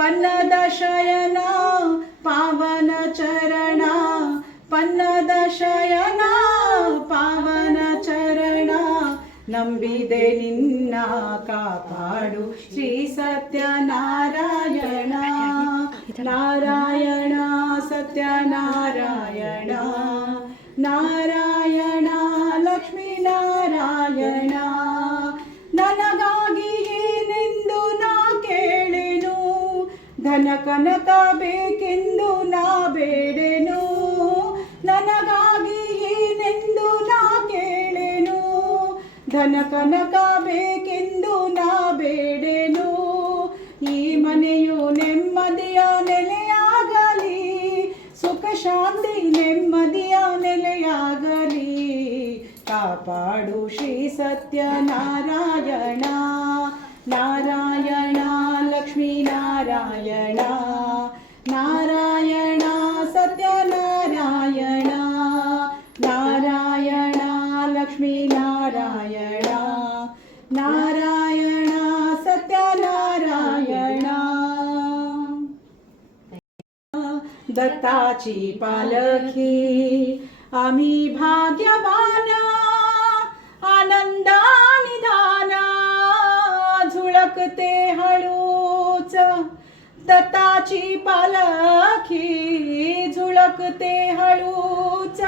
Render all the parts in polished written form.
पन्नदशयना पावन चरणा पन्नदशयना पावन चरणा ನಂಬಿದೆ ನಿನ್ನ ಕಾಪಾಡು ಶ್ರೀ ಸತ್ಯನಾರಾಯಣ ನಾರಾಯಣ ಸತ್ಯನಾರಾಯಣ ನಾರಾಯಣ ಲಕ್ಷ್ಮೀ ನಾರಾಯಣ ನನಗಾಗಿ ಏನೆಂದು ನಾ ಕೇಳೆನು ಧನ ಕನಕ ಬೇಕೆಂದು ನಾ ಬೇಡೆನು ನನಗಾಗಿ ಏನೆಂದು ನಾ ಕೇಳೆನು ಧನ ಕನಕ ಬೇಕೆಂದು ನಾ ಬೇಡೆನು ಈ ಮನೆಯು ನೆಮ್ಮದಿಯ ನೆಲೆಯಾಗಲಿ ಸುಖ ಶಾಂತಿ ನೆಮ್ಮದಿಯ ನೆಲೆಯಾಗಲಿ ಕಾಪಾಡು ಶ್ರೀ ಸತ್ಯನಾರಾಯಣ ನಾರಾಯಣ ಲಕ್ಷ್ಮೀ ನಾರಾಯಣ ನಾರಾಯಣ ಸತ್ಯನಾರಾಯಣ ನಾರಾಯಣ ಲಕ್ಷ್ಮೀ ನಾರಾಯಣ नारायण सत्यनारायण दत्ताची पालखी आम्ही भाग्यवान आनंदा निधान झुळकते हळूच दत्ताची पालखी झुळकते हळूच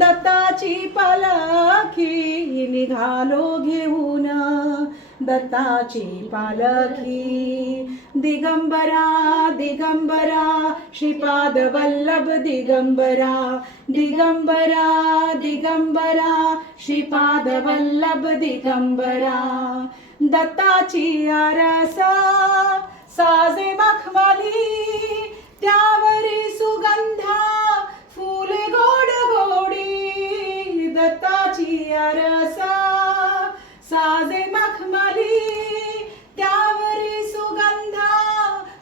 दत्ताची पालखी निघालो घेऊन दत्ताची पालखी दिगंबरा दिगंबरा श्रीपाद वल्लभ दिगंबरा दिगंबरा दिगंबरा श्रीपाद वल्लभ दिगंबरा दत्ताची आरसा साजे मखमली त्यावरी सुगंधा फुले गोड गोडी दत्ताची आरसा साजे मखमली त्यावरी सुगंधा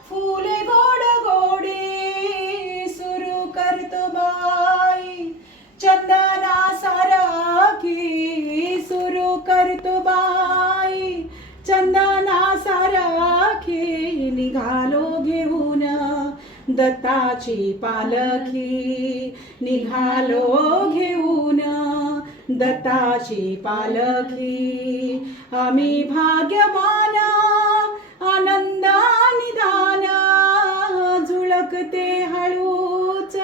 फुले गोड गोडी सुरू करतो बाई चंदना सारखी सुरू करतो बाई चंदना सारखी निघालो घेऊन दत्ताची पालखी निघालो घेऊन दत्ताची पालखी आम्ही भाग्यवान आनंदा निधान झुळकते हळूच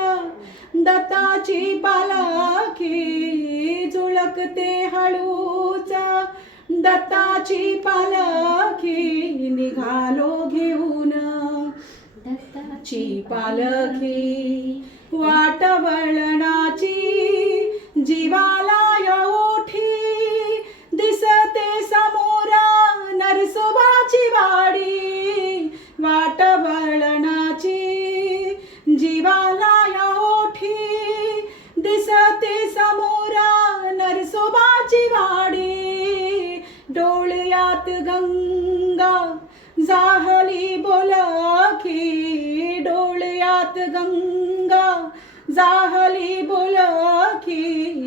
दत्ताची पालखी झुळकते हळूच दत्ताची पालखी निघालो घेऊन दत्ताची पालखी वाटवळणाची जीवाला ओठी दिसते समोरा नरसोबाची वाडी वाटवळणाची जीवाला ओठी दिसते समोरा नरसोबाची वाडी डोळ्यात गंगा जाहली बोलखी डोळ्यात गंगा जाहली बोलखी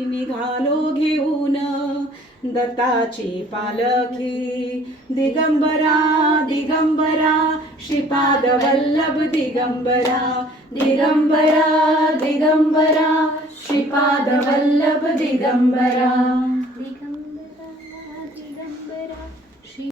निघालो घेऊन दत्ताची पालखी दिगंबरा दिगंबरा श्रीपाद वल्लभ दिगंबरा दिगंबरा दिगंबरा श्रीपाद वल्लभ दिगंबरा